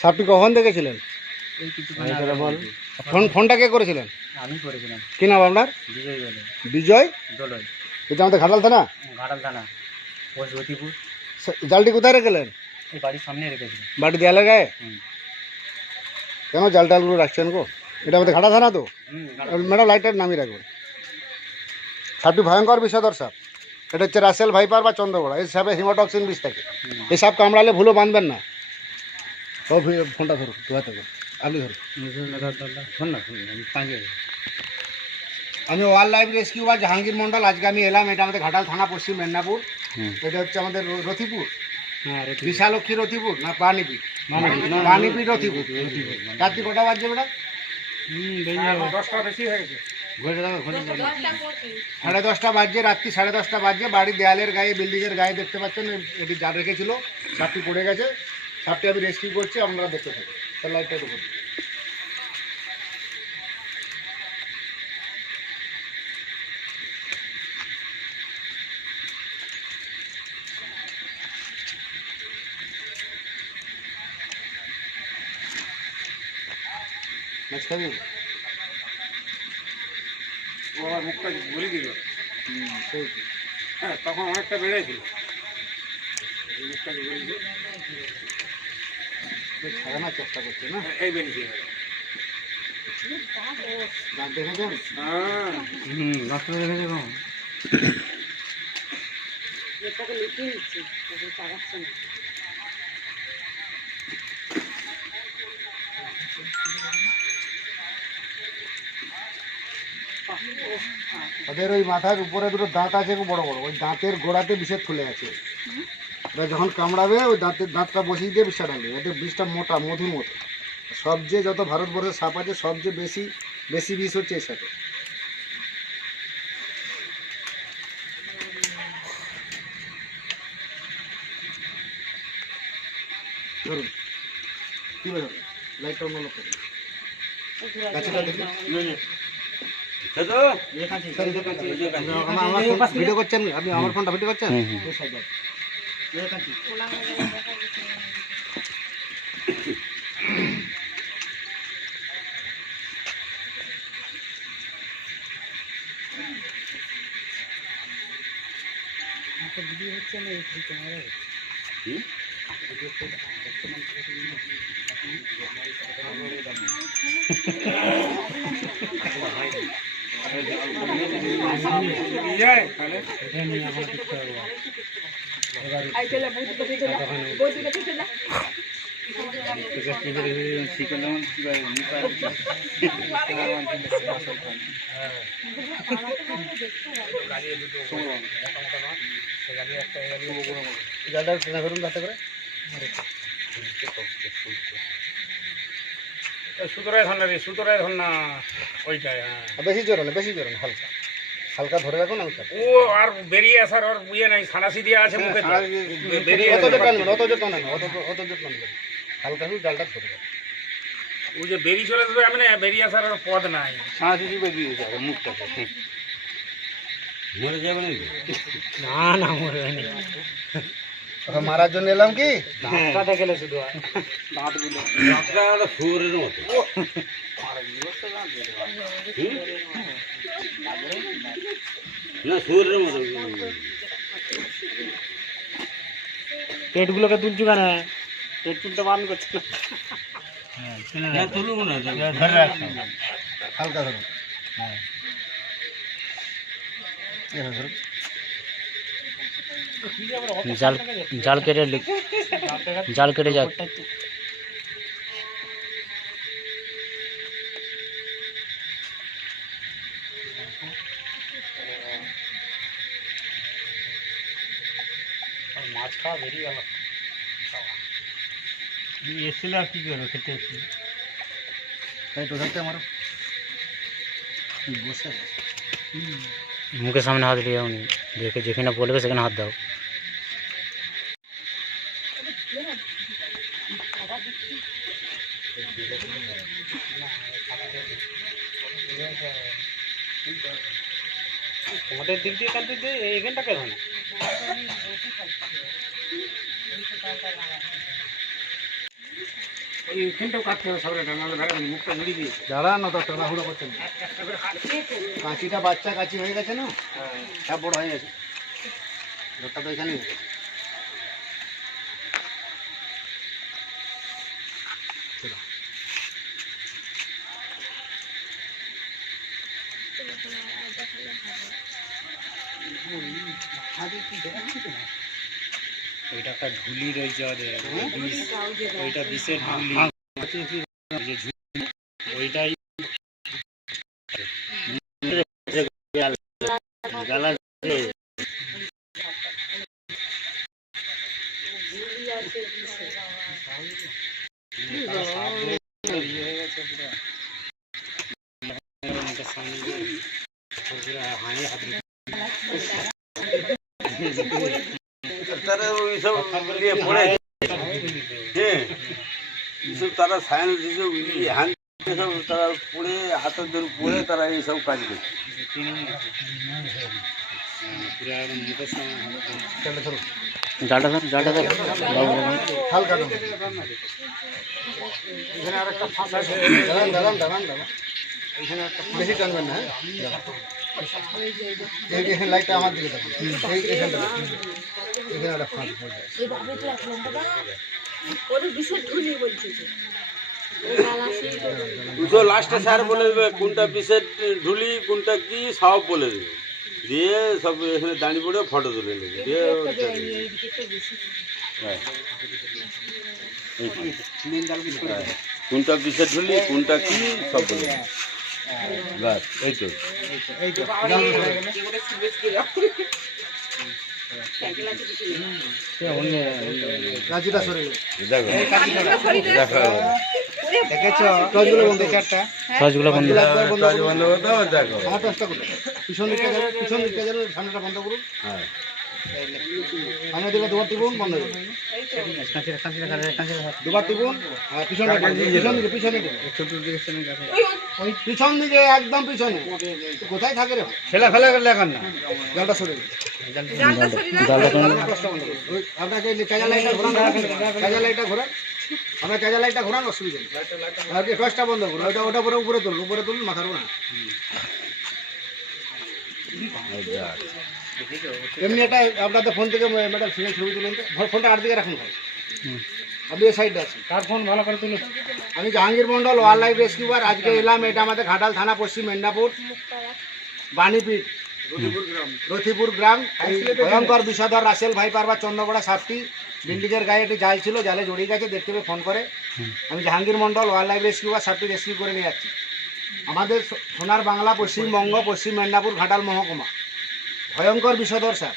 সাপটি কখন দেখেছিলেন? বল। ফোন ফোনটা কে করেছিলেন? আমি করেছিলাম। কি নাম আপনার? বিজয় বলে বিজয়? দোলই এটা আমাদের ঘাটাল থানা? ঘাটাল থানা। জালটি কোথায় রেখেলেন? এই বাড়ির সামনে রেখেছিলাম। বাড়ি দেয়ালের গায়ে? কেন জাল টালগুলো রাখছেন গো? এটা আমাদের ঘাটা থানা তো? ম্যাডাম লাইটার নামিয়ে রাখবেন। সাপটি ভয়ঙ্কর বিষধর সাপ এটা হচ্ছে রাসেল ভাইপার বা চন্দ্রগড়া। এই সাপে হিমোটক্সিন বিষ থাকে। এই সাপ কামড়ালে ভুলো বাঁধবেন না। ও ভি- ফোনটা ধরুন দু হাতে করে আপনি ধরুন শোন না শোন না আমি ওয়াইল্ড লাইফ রেস্কিউ বা জাহাঙ্গীর মন্ডল আজকে আমি এলাম। এটা আমাদের ঘাটাল থানা পশ্চিম মেদিনীপুর। এটা হচ্ছে আমাদের রথিপুর। হ্যাঁ রে বিশালক্ষী রথিপুর না পানিপীঠ পানিপীঠ, রথিপুর। রাত্রি কটা বাজছে বেটা? দশটা বেশি হয়ে গেছে। সাড়ে দশটা বাজছে রাত্রি সাড়ে দশটা বাজছে বাড়ির দেয়ালের গায়ে বিল্ডিংয়ের গায়ে দেখতে পাচ্ছেন এটি জাল রেখেছিল সাপটি পড়ে গেছে। সাপটি আমি রেস্কিউ করছি আপনারা দেখতে থাকুন তার লাইটটা দেখুন। ও আমার মুখটা বলে দিল হ্যাঁ তখন অনেকটা বেড়েছিল। মুখটা বলে দিল ছাড়ানোর চেষ্টা করছে না? এই বেরিয়েছে দাঁত দেখেছেন হ্যাঁ। হুম হয়ে এটাকে নিচ্ছি না। ওদের ওই মাথার উপরে দুটো দাঁত আছে খুব বড় বড়। ওই দাঁতের গোড়াতে বিষের খুলে আছে। এবার যখন কামড়াবে ওই দাঁতের দাঁতটা বসিয়ে দিয়ে বিষটা ডালবে এতে বিষটা মোটা মধুর মতো সবচেয়ে যত ভারতবর্ষের সাপ আছে সবচেয়ে বেশি বেশি বিষ হচ্ছে এই সাপে ধরুন কি বেরোবে লাইটটা অন্য করুন দেখি? ভিডিও করছেন আপনি আমার ফোনটা ভিডিও করছেন? হুম। এই সাইডে। এই যায় টেনে ধরুন যাতে করে সুতরাই ধর না রে সুতরাই ধর না ওইটাই হ্যাঁ। বেশি জোরে না বেশি জোরে না হালকা। হালকা ধরে রাখুন আমি ও আর বেরিয়ে আসার ওর ইয়ে নাই সানাসি দিয়ে আছে মুখে বে- বেরিয়ে অত জোর আসার- অত জোর টানেন অত অত জোর টানবেন হালকা শুধু জালটা ধরে রাখুন। ও যে বেরিয়ে চলে আসবে আমি না বেরিয়ে আসার ওর পথ নাই। না না মরে ওকে মারার জন্য এলাম কি দাঁতটা দেখলে শুধু আর দাঁতগুলো পেটগুলোকে তুলছু কেন পেট তুলতে বারণ করছে না ধরে রাখছো হালকা ধরুন এভাবে ধরুন জাল জাল কেটে জাল কেটে যাক মাছ খাওয়া বেরিয়ে গেল এসেছিল আর কি করব খেতে এসেছিল তাই তো ধরতে আমার বসে আছে। মুখের সামনে হাত দিয়ে উনি দেখে, যেখানে বলবে সেখানে হাত দাও তোমাদের দিক দিয়ে কাল দিক দিয়ে এইখানটা কেন ওই এখানটাও কাটতে হবে সাবরেটা নাহলে ভেড়া মুখটা ঝুড়ি দিয়ে দাঁড়ান না তো তাড়াহুড়ো করছেন কাঁচিটা বাচ্চা কাঁচি হয়ে গেছে না সব বড় হয়ে গেছে লোকটা তো এখানেই। চলো। ওইটা একটা ঢুলি রয়েছে ওদের বিষ ওইটা বিষের ঢুলি। ওই যে ঝুলি, ওইটাই। গালা হাঁড়ি হাত তারা ওইসব নিয়ে পড়ে। হ্যাঁ। এইসব তারা সায়েন্স এইসব হ্যান্ড এসব তারা পড়ে হাতের ধরে পড়ে তারা এইসব কাজ করছে চলো, চলো। ধর। হালকা এখানে আর একটা ফাঁস আছে। দাঁড়ান দাঁড়ান দাঁড়ান দাঁড়ান এখানে একটা বেশি টানবেন না হ্যাঁ? এই যে এখানে লাইটটা আমার দিকে এই এখানটা এখানে একটা হয়ে যায়। লাস্টে স্যার বলে দেবে কোনটা বিষের ঢুলি কোনটা কি সব বলে দেবে। দিয়ে সব এখানে দাঁড়িয়ে পড়ে ফটো তুলে নেবে। দিয়ে। হ্যাঁ। হ্যাঁ। কোনটা বিষের ঢুলি কোনটা কি সব বলে দেবে। বাস এই তো। এই তো জানো তো। কাঁচিটা সরে গেল দেখো দেখো দেখেছ টর্চগুলো বন্ধ চারটা টর্চগুলো বন্ধ একবার বন্ধ কাজ করুন। বন্ধ করতে হবে, দেখো আমার টর্চটা কোথায় পিছন দিকটা পিছন দিকটা সামনেটা বন্ধ করুন হ্যাঁ সামনে দিকে দুবার টিপুন বন্ধ করুন পিছনে দিকে একদম পিছনে কোথায় থাকে রে ফেলা ফেলা এখন না লাইটটা ঘোরান চার্জার লাইটটা লাইটটা ঘোরান অসুবিধা নেই কি টর্চটা বন্ধ করুন ওটা ওটা উপরে উপরে তুলুন উপরে তুলুন মাথার না। এমনি এটা আপনাদের ফোন থেকে ম্যাডাম সিঙ্গেল ছবি তুলুন। ফোনটা আট দিকে রাখুন ভাই? আপনি এই সাইডে আছেন কার ফোন ভালো করে তুলে আমি Jahangir Mondal wild life rescuer আজকে এলাম এটা আমাদের ঘাটাল থানা পশ্চিম মেদিনীপুর। বাণীপীঠ রথিপুর গ্রাম। ভয়ঙ্কর বিষধর রাসেল ভাই পারবা চন্দ্রগড়া সাপটি বিল্ডিংয়ের গায়ে একটি জাল ছিল জালে জড়িয়ে গেছে দেখতে পেয়ে ফোন করে। আমি Jahangir Mondal wild life rescuer সাপটি রেস্কিউ করে নিয়ে যাচ্ছি। আমাদের সোনার বাংলা পশ্চিমবঙ্গ পশ্চিম মেদিনীপুর ঘাটাল মহকুমা। ভয়ঙ্কর বিষধর সাপ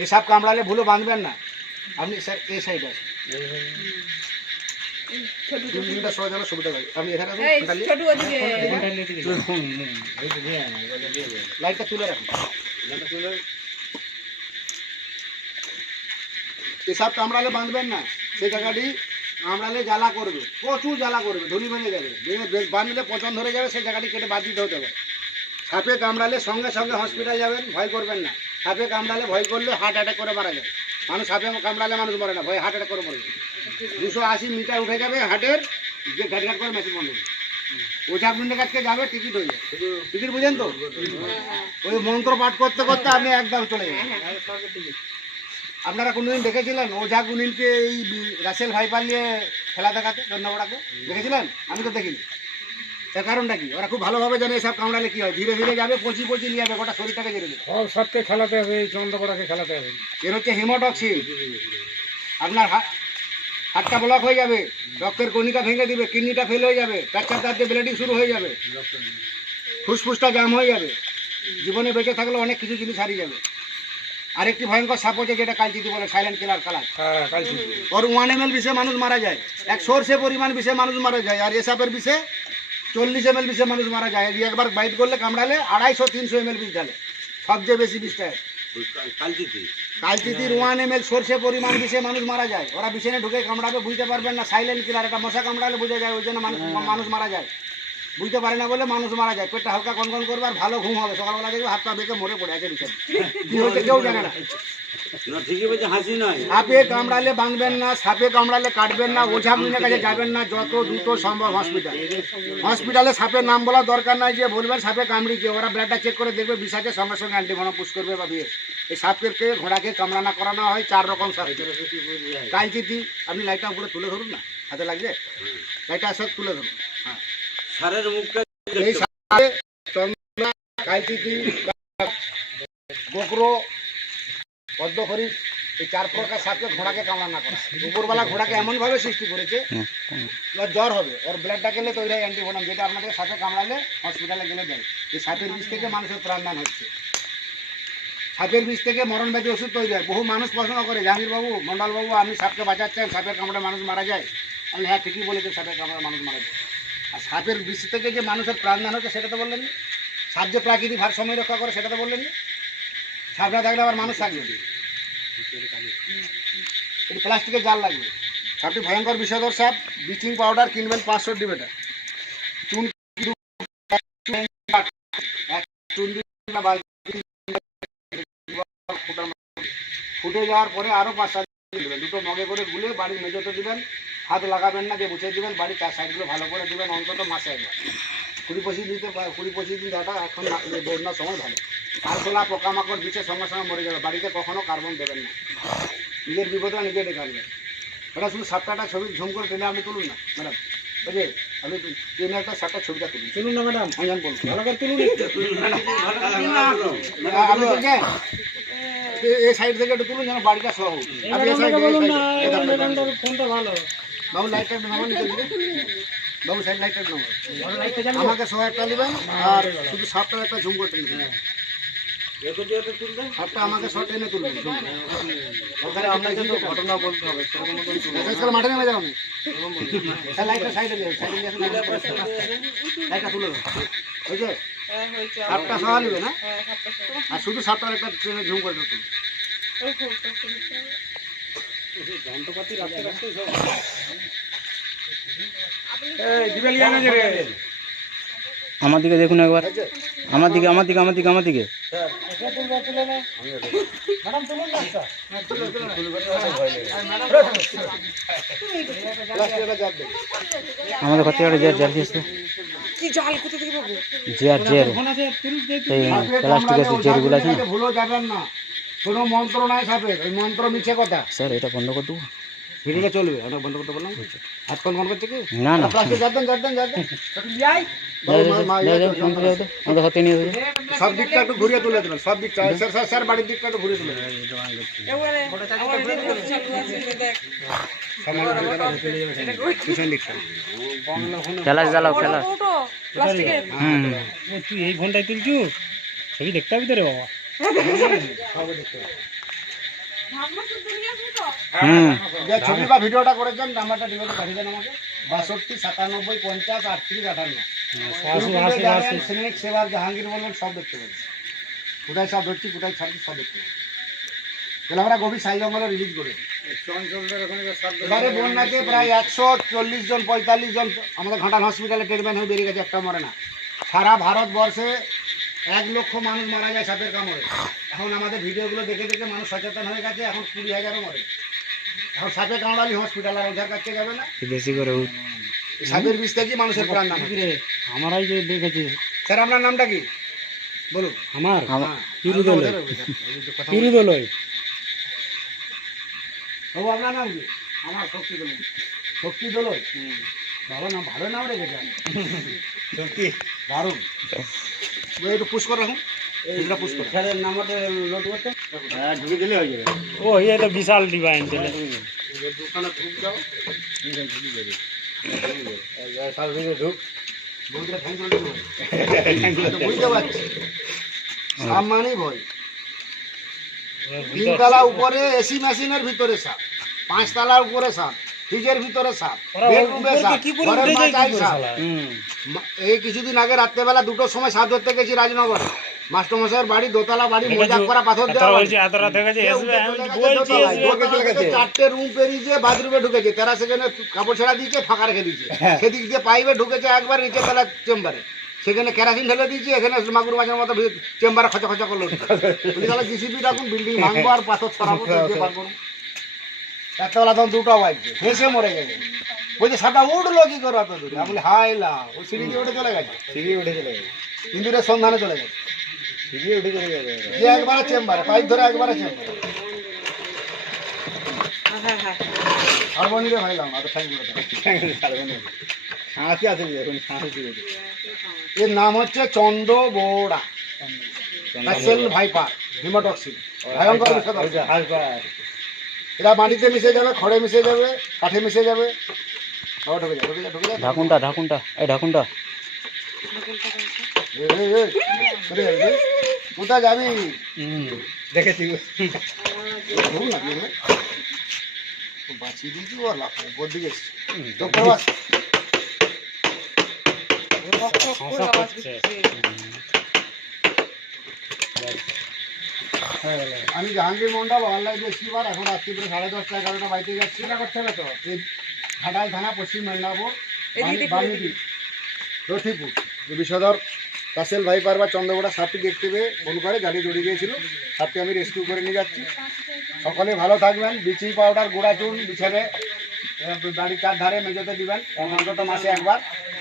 এই সাপ কামড়ালে ভুলে বাঁধবেন না। আপনি স্যার এই সাইডে ওদিকে। লাইটটা তুলে রাখুন। পেশাব কামড়ালে বাঁধবেন না। সেই জায়গাটি কামড়ালে জ্বালা করবে। প্রচুর জ্বালা করবে ধুলি ভেঙে যাবে। ভেঙে বাঁধলে পচন ধরে যাবে সেই জায়গাটি কেটে বাদ দিতে হতে হবে। সাপে কামড়ালে সঙ্গে সঙ্গে হসপিটাল যাবেন, ভয় করবেন না। সাপে কামড়ালে ভয় করলে হার্ট অ্যাটাক করে মারা যায়। মানুষ সাপে কামড়ালে মানুষ মরে না, ভয় হার্ট অ্যাটাক করে মরে যায়। দুশো আশি মিটার উঠে যাবে হার্টের যে ঘাট ঘাট করে মেশিন বন্ধ হবে। ওঝা গুন্ডে কাছকে যাবে টিকিট হয়ে যাবে টিকিট বুঝেন তো? ওই মন্ত্র পাঠ করতে করতে আপনি একদম চলে যাবেন। আপনারা কোনোদিন দেখেছিলেন? ওঝা গুনিনকে এই রাসেল ভাইপার নিয়ে খেলা দেখাতে চন্দ্রপড়াতে দেখেছিলেন? আমি তো দেখিনি। তার কারণটা কি? ওরা খুব ভালোভাবে জানে এসব কামড়ালে কি হয়। ধীরে ধীরে যাবে পচি পচি নিয়ে যাবে গোটা শরীরটাকে জেনে দেবে। সব সাথে খেলাতে হবে এই চন্দ্রপড়াকে খেলাতে হবে। এর হচ্ছে হিমোটক্সিন। আপনার হা- হাতটা ব্লক হয়ে যাবে রক্তের কণিকা ভেঙে দিবে কিডনিটা ফেল হয়ে যাবে পেচ্ছাপ দাঁতে ব্লিডিং শুরু হয়ে যাবে। ফুসফুসটা জাম হয়ে যাবে। জীবনে বেঁচে থাকলে অনেক কিছু জিনিস হারিয়ে যাবে। আরেকটি ভয়ঙ্কর সাপ হচ্ছে যেটা কালচিতি বলে সাইলেন্ট কিলার কালার। হ্যাঁ ওর ওয়ান এম এল বিষে মানুষ মারা যায়। এক সোর্সে পরিমাণ বিষে মানুষ মারা যায় আর এ সাপের বিষে চল্লিশ এম এল বিষে মানুষ মারা যায়। এই একবার বাইট করলে কামড়ালে আড়াইশো তিনশো এম এল বিষ ঢালে। সবচেয়ে বেশি বিষটা কালচিতির ওয়ান এম এল সর্ষে পরিমাণ বিষে মানুষ মারা যায়। ওরা বিছানে ঢুকে কামড়াবে বুঝতে পারবেন না সাইলেন্ট কিলার একটা মশা কামড়ালে বোঝা যায় ওই জন্য মানুষ মানুষ মারা যায়। বুঝতে পারে না বলে মানুষ মারা যায়। পেটটা হালকা কনকন করবে আর ভালো ঘুম হবে। সকালবেলা দেখবে হাত পা বেঁকে মরে পড়ে আছে বিছানে কি হয়েছে কেউ জানে না। সাপে কামড়ালে বাঁধবেন না সাপে কামড়ালে কাটবেন না ওঝা মিনের কাছে যাবেন না যত দ্রুত সম্ভব হসপিটাল হসপিটালে সাপের নাম বলার দরকার নাই যে বলবেন সাপে কামড়িছে ওরা ব্লাডটা চেক করে দেখবে বিষ আছে সঙ্গে সঙ্গে অ্যান্টিভেনম পুশ করবে বা বিয়ে এই সাপকে ঘোড়াকে কামড়ানা করানো হয় চার রকম সাপ। কালচিতি আপনি লাইটটা উপরে তুলে ধরুন না হাতে লাগবে? লাইটটা সব তুলে ধরুন হ্যাঁ। সারের মুখটা এই সাপে চন্দ্রা কালচিতি গোকরো পদ্মখরি এই চার প্রকার সাপকে ঘোড়াকে কামড়ানা করা। উপরবেলা ঘোড়াকে এমনভাবে সৃষ্টি করেছে ওর জ্বর হবে। ওর ব্লাডটা গেলে তো ওইটাই অ্যান্টিভেনম যেটা আপনাদের সাপে কামড়ালে হসপিটালে গেলে দেয়। এই সাপের বিষ থেকে মানুষের প্রাণদান হচ্ছে। সাপের বিষ থেকে মরণ ব্যাধি ওষুধ তৈরি হয়। বহু মানুষ প্রশ্ন করে জাহাঙ্গীরবাবু মন্ডলবাবু আপনি সাপকে বাঁচাচ্ছেন সাপের কামড়ে মানুষ মারা যায়? আমি হ্যাঁ ঠিকই বলেছে সাপের কামড়ে মানুষ মারা যায়। আর সাপের বিষ থেকে যে মানুষের প্রাণদান হচ্ছে সেটা তো বললেন। সাপ যে প্রাকৃতিক ভারসাম্য রক্ষা করে সেটা তো বললেন না। সাপ না থাকলে আবার মানুষ থাকবে। এটি প্লাস্টিকের জাল লাগবে। সাপটি ভয়ঙ্কর বিষধর সাপ ব্লিচিং পাউডার কিনবেন পাঁচশো ডিবেটা। চুন ফুটে যাওয়ার পরে আরও পাঁচ সাত দিবেন। দুটো মগে করে গুলে বাড়ির মেঝেতে দিবেন, হাত লাগাবেন না যে মুছে দিবেন, বাড়ির চার সাইডগুলো ভালো করে দিবেন, অন্তত মাসে একবার। কুড়ি পঁচিশ দিতে কুড়ি পঁচিশ দিন দেওয়াটা এখন বন্যার সময় ভালো। আরশোলা পোকামাকড় বিচের সঙ্গে সঙ্গে মরে যাবে। বাড়িতে কখনো কার্বন দেবেন না। নিজের বিপদটা নিজে ডেকে আনবেন। ওটা শুধু সাতটা ছবি ঝুম করে টেনে আপনি তুলুন না ম্যাডাম। বুঝে আপনি টেনে একটা সাতটা ছবিটা তুলুন তুলুন না ম্যাডাম। আমি বলুন ভালো করে তুলুন আপনি এই সাইড থেকে একটু তুলুন যেন বাড়িটা সহ। আপনি এই। ফোনটা ভালো। বাবু লাইটটা নামান দিকে। বাবু সাইড। আমাকে সহ একটা নেবেন আর শুধু সাপটা একটা ঝুম করতে নেবেন। সাপটা আমাকে তুলবেন ওখানে আপনাকে তো ঘটনা বলতে হবে মাঠে নেমে যাও আমি। স্যার লাইটটা সাইডে লাইটটা তুলে বুঝছ হ্যাঁ, নেবে না? হ্যাঁ, আর শুধু সাপটা একটা ট্রেনে ঝুম করে তুলবেন ওই ফুলটা ফুলটা। আমার দিকে দেখুন একবার। আমার দিকে আমার দিকে আমার দিকে আমার দিকে। দেবে আমাদের ঘর থেকে জের দিয়েছে কি জাল পাবো? জের জের এই প্লাস্টিকের জেরগুলো আছে কোনো মন্ত্র নাই সাপের ওই মন্ত্র মিছে কথা। স্যার এটা বন্ধ করে দেবো। ভিডিওটা চলবে অনেক বন্ধ করতে বললাম। হাতক্ষণ বন্ধ করছে কি? না না। প্লাস্টিক যাও, যাও, ফোনটা যাও আমাদের ঘর থেকে নিয়ে সব দিকটা একটু ঘুরিয়ে তুলে দেবেন সব দিকটা স্যার স্যার স্যার বাড়ির দিকটা একটু ঘুরিয়ে তুলে ফেলাস জ্বালাও ফেলাস প্লাস্টিকের হুম। তুই এই ফোনটাই তুলছু? ছবি দেখতে হবে তো রে বাবা ভাবনা শুদ্ধ নিয়ে আসব তো হুম যে ছবি বা ভিডিওটা করেছেন নাম্বারটা ডিবেটে পাঠিয়ে দেন আমাকে বাষট্টি সাতানব্বই পঞ্চাশ আটত্রিশ আটান্ন। আসু স্নেক সেবার জাহাঙ্গীর বলবেন সব দেখতে পাবেন। কোথায় সব ধরছি কোথায় ছাড়ছি সব দেখতে পাবেন। তাহলে আমরা গভীর সাই জঙ্গলে রিলিজ করে। এবারে বন্যাতে প্রায় একশো চল্লিশ জন পঁয়তাল্লিশ জন আমাদের ঘাটাল হসপিটালে ট্রিটমেন্ট হয়ে বেরিয়ে গেছে একটা মরে না। সারা ভারতবর্ষে এক লক্ষ মানুষ মারা যায় সাপের কামড়ে। এখন আমাদের ভিডিওগুলো দেখে দেখে মানুষ সচেতন হয়ে গেছে এখন কুড়ি হাজারও মরে। এখন সাপে কামড়ালি হসপিটাল আর ওঝার কাছে যাবে না। বেশি করে সাপের বিষ থেকে মানুষের প্রাণ নাম। আমারাই যে দেখেছি। স্যার আপনার নামটা কি? বলুন। আমার? হ্যাঁ। পিরুদলয়। পিরুদলয় বাবু আপনার নাম কি? আমার শক্তি দোলন শক্তি দোলন ভালো নাম ভালো নাম রেখেছে শক্তি দারুণ। একটু পুশ করে রাখুন এইটা পুশ করে। নাম্বারটা লোড করতে হ্যাঁ ঢুকে দিলে হয়ে যাবে। ও এই তো বিশাল ডিভাইন ছেলে। দোকানে ঢুক যাও। ঢুকে যাবে ঢুক বুঝতে পারছি সাপ মানেই ভয়। তিনতলা উপরে এসি মেশিনের ভিতরে সাপ। পাঁচতলা উপরে সাপ। ফ্রিজের ভিতরে সাপ। বেডরুমে সাপ। ঘরের সাপ। এই কিছুদিন আগে রাত্রেবেলা দুটোর সময় সাপ ধরতে গেছি রাজনগর। মাস্টারমশাইয়ের বাড়ি দোতলা বাড়ি মোজাক করা পাথর হয়ে চারটে রুম পেরিয়ে বাথরুমে ঢুকেছে তেরা সেখানে কাপড় ছেড়া দিয়েছে ফাঁকা রেখে দিয়েছে। হ্যাঁ। সেদিক দিয়ে পাইপে ঢুকেছে একবার নিচে তলা চেম্বারে। সেখানে কেরাসিন ঢেলে দিয়েছি এখানে মাগুর মাছের মতো চেম্বারে খচা খচা করল। বলি তাহলে জিসিপি রাখুন বিল্ডিং ভাঙবো আর পাথর ছড়াবো পার করব রাত্রেবেলা তখন দুটো বাজছে হেসে মরে গেছে। বলছে সাদা উঠল কি করো অত দূরে আমি হাইলা ও সিঁড়ি দিয়ে উঠে চলে গেছে। সিঁড়ি উঠে চলে যাবে ইন্দুরের সন্ধানে চলে গেছে। সিঁড়ি উঠে চলে যে একবারে। চেম্বারে পাইপ ধরে একবারে চেম্বারে। আর বন্ধুরে ভাইলাম আর ঠাই হাসি আছে এখন? হাসি এর নাম হচ্ছে চন্দ্র বোড়া প্যাসেল ভাইপার হিমোটক্সিন। ভয়ঙ্কর বিষধর। এরা মাটিতে মিশে যাবে খড়ে মিশে যাবে কাঠে মিশে যাবে। ঢাকুনটা ঢাকুনটা এই ঢাকুনটা। কোথায় যাবি? দেখেছি। বাঁচিয়ে দিয়েছি ও দিকে আমি জাহাঙ্গীর মন্ডল অনলাইনে এসছিবার এখন রাত্রিপুরে সাড়ে দশটা এগারোটা বাড়িতে যাচ্ছি। না করতে হবে তো? ঘাটাল থানা পশ্চিম মেদিনীপুর লক্ষ্মীপুর যে বিষধর কাসেল ভাইপার বা চন্দ্রগোড়া সাপটি দেখতে পেয়ে ফোন করে গাড়ি জড়িয়ে গিয়েছিল। সাপটি আমি রেস্কিউ করে নিয়ে যাচ্ছি। সকলে ভালো থাকবেন। বিচিং পাউডার গুঁড়া চুন বিছানে গাড়ির চার ধারে মেঝেতে দিবেন। অন্তত মাসে একবার।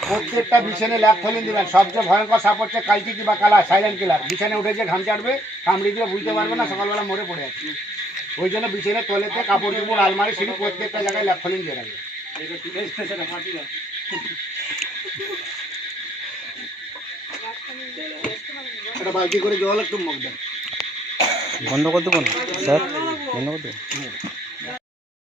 প্রত্যেকটা বিছানে ল্যাপ ফেলিন দিবেন। সবচেয়ে ভয়ঙ্কর সাপ হচ্ছে কালচিটি বা কালা সাইলেন্ট কিলার বিছানে উঠেছে ঘাম চাটবে কামড়ি দিয়ে বুঝতে পারবে না সকালবেলা মরে পড়ে আছে। ওই জন্য বিছানে তলেতে কাপড় চুপড় আলমারি সিঁড়ি প্রত্যেকটা জায়গায় ল্যাপ ফেলিন দিয়ে রাখবে। একটা বালতি করে জল একটু মুখ দেন বন্ধ করে দেবো স্যার বন্ধ করে